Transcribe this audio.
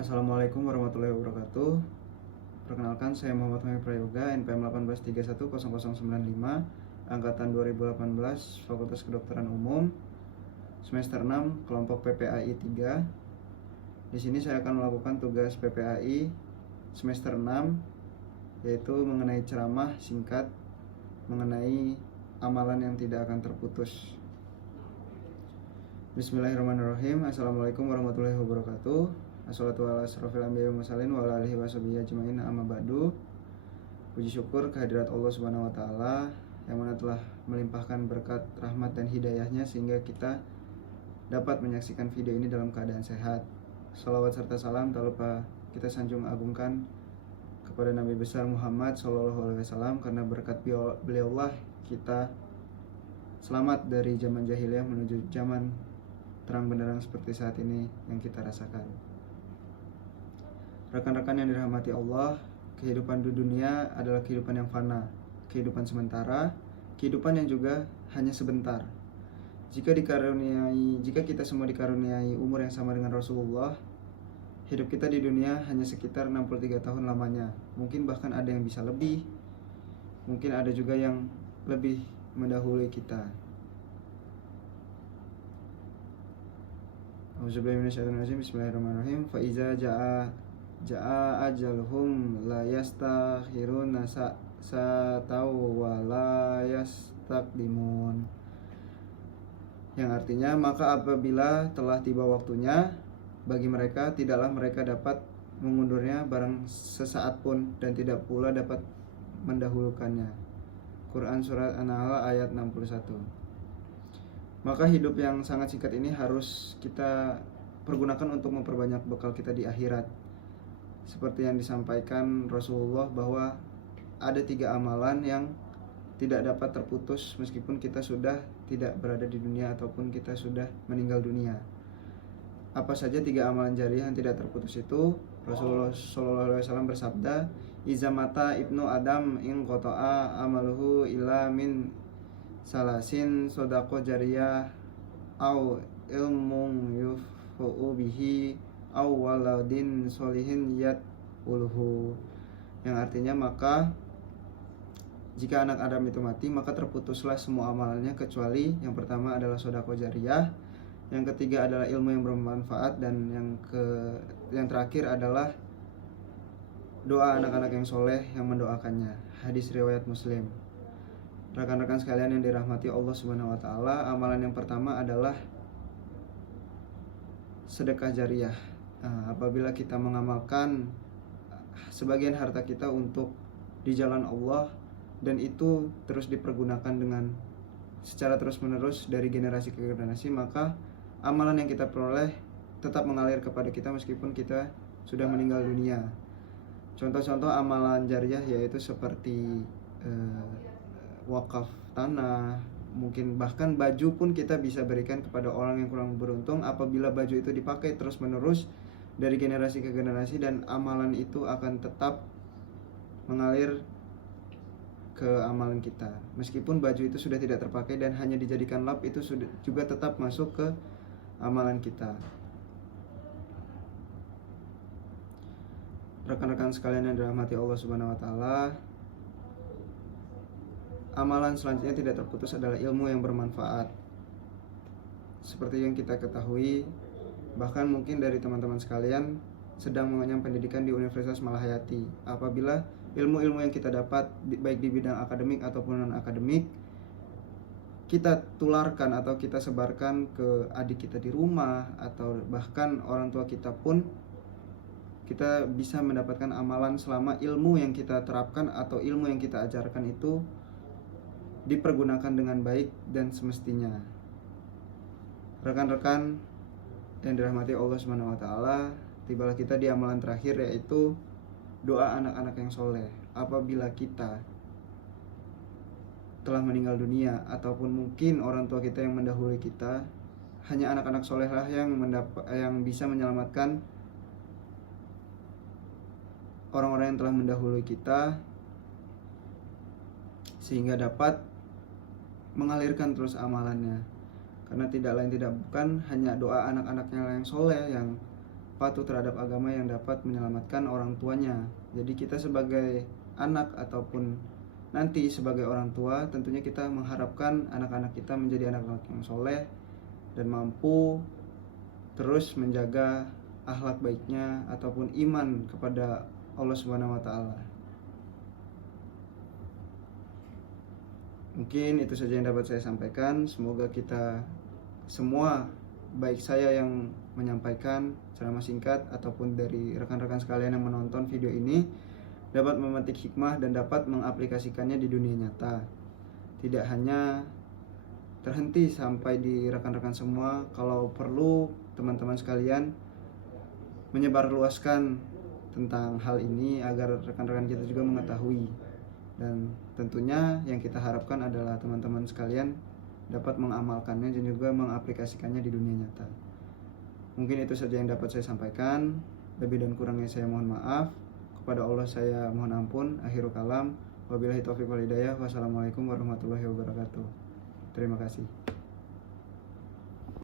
Assalamualaikum warahmatullahi wabarakatuh. Perkenalkan, saya Muhammad Fahmi Prayoga, NPM 18310095, angkatan 2018, Fakultas Kedokteran Umum, semester 6, kelompok PPAI 3. Di sini saya akan melakukan tugas PPAI semester 6, yaitu mengenai ceramah singkat mengenai amalan yang tidak akan terputus. Bismillahirrahmanirrahim. Assalamualaikum warahmatullahi wabarakatuh. Assalatu ala asrofil anbiya wa mursalin wa ala alihi wa sahbihi ajmain, amma ba'du. Puji syukur kehadirat Allah Subhanahu wa taala yang mana telah melimpahkan berkat rahmat dan hidayahnya sehingga kita dapat menyaksikan video ini dalam keadaan sehat. Salawat serta salam tak lupa kita sanjung agungkan kepada Nabi besar Muhammad sallallahu alaihi wasallam, karena berkat beliaulah kita selamat dari zaman jahiliyah menuju zaman terang benderang seperti saat ini yang kita rasakan. Rekan-rekan yang dirahmati Allah, kehidupan di dunia adalah kehidupan yang fana, kehidupan sementara, kehidupan yang juga hanya sebentar. Jika kita semua dikaruniai umur yang sama dengan Rasulullah, hidup kita di dunia hanya sekitar 63 tahun lamanya. Mungkin bahkan ada yang bisa lebih, mungkin ada juga yang lebih mendahului kita. Bismillahirrahmanirrahim. Fa iza jaa ajaluhum la yastakhiruna satau wa la yastaqdimun. Yang artinya, maka apabila telah tiba waktunya bagi mereka, tidaklah mereka dapat mengundurnya barang sesaat pun, dan tidak pula dapat mendahulukannya. Quran Surat An-Nahl ayat 61. Maka hidup yang sangat singkat ini harus kita pergunakan untuk memperbanyak bekal kita di akhirat. Seperti yang disampaikan Rasulullah bahwa ada 3 amalan yang tidak dapat terputus meskipun kita sudah tidak berada di dunia ataupun kita sudah meninggal dunia. Apa saja 3 amalan jariah yang tidak terputus itu? Rasulullah SAW bersabda, "Iza mata ibnu Adam in qata'a amaluhu illa min salasin sodaqo jariyah au ilmun yufa'u bihi au waladin solihin yad'uluhu." Yang artinya, maka jika anak Adam itu mati, maka terputuslah semua amalannya kecuali yang pertama adalah sodaqo jariyah, yang ketiga adalah ilmu yang bermanfaat, dan yang terakhir adalah doa anak-anak yang soleh yang mendoakannya. Hadis riwayat Muslim. Rekan-rekan sekalian yang dirahmati Allah Subhanahu wa taala, amalan yang pertama adalah sedekah jariyah. Apabila kita mengamalkan sebagian harta kita untuk di jalan Allah, dan itu terus dipergunakan dengan secara terus-menerus dari generasi ke generasi, maka amalan yang kita peroleh tetap mengalir kepada kita meskipun kita sudah meninggal dunia. Contoh-contoh amalan jariyah yaitu seperti wakaf tanah, mungkin bahkan baju pun kita bisa berikan kepada orang yang kurang beruntung. Apabila baju itu dipakai terus-menerus dari generasi ke generasi, dan amalan itu akan tetap mengalir ke amalan kita. Meskipun baju itu sudah tidak terpakai dan hanya dijadikan lap, itu juga tetap masuk ke amalan kita. Rekan-rekan sekalian yang dirahmati Allah Subhanahu wa taala, amalan selanjutnya tidak terputus adalah ilmu yang bermanfaat. Seperti yang kita ketahui, bahkan mungkin dari teman-teman sekalian sedang mengenyam pendidikan di Universitas Malahayati. Apabila ilmu-ilmu yang kita dapat baik di bidang akademik ataupun non-akademik kita tularkan atau kita sebarkan ke adik kita di rumah, atau bahkan orang tua kita pun, kita bisa mendapatkan amalan selama ilmu yang kita terapkan atau ilmu yang kita ajarkan itu dipergunakan dengan baik dan semestinya. Rekan-rekan yang dirahmati Allah Subhanahu wa taala, tibalah kita di amalan terakhir, yaitu doa anak-anak yang soleh. Apabila kita telah meninggal dunia ataupun mungkin orang tua kita yang mendahului kita, hanya anak-anak solehlah yang bisa menyelamatkan orang-orang yang telah mendahului kita, sehingga dapat mengalirkan terus amalannya. Karena tidak lain tidak bukan hanya doa anak-anaknya yang soleh yang patuh terhadap agama yang dapat menyelamatkan orang tuanya. Jadi kita sebagai anak ataupun nanti sebagai orang tua, tentunya kita mengharapkan anak-anak kita menjadi anak-anak yang soleh dan mampu terus menjaga akhlak baiknya ataupun iman kepada Allah Subhanahu wa taala. Mungkin itu saja yang dapat saya sampaikan. Semoga kita semua, baik saya yang menyampaikan ceramah singkat ataupun dari rekan-rekan sekalian yang menonton video ini, dapat memetik hikmah dan dapat mengaplikasikannya di dunia nyata. Tidak hanya terhenti sampai di rekan-rekan semua, kalau perlu teman-teman sekalian menyebarluaskan tentang hal ini agar rekan-rekan kita juga mengetahui. Dan tentunya yang kita harapkan adalah teman-teman sekalian dapat mengamalkannya dan juga mengaplikasikannya di dunia nyata. Mungkin itu saja yang dapat saya sampaikan. Lebih dan kurangnya saya mohon maaf. Kepada Allah saya mohon ampun. Akhirul kalam. Wabillahi taufiq wal hidayah. Wassalamualaikum warahmatullahi wabarakatuh. Terima kasih.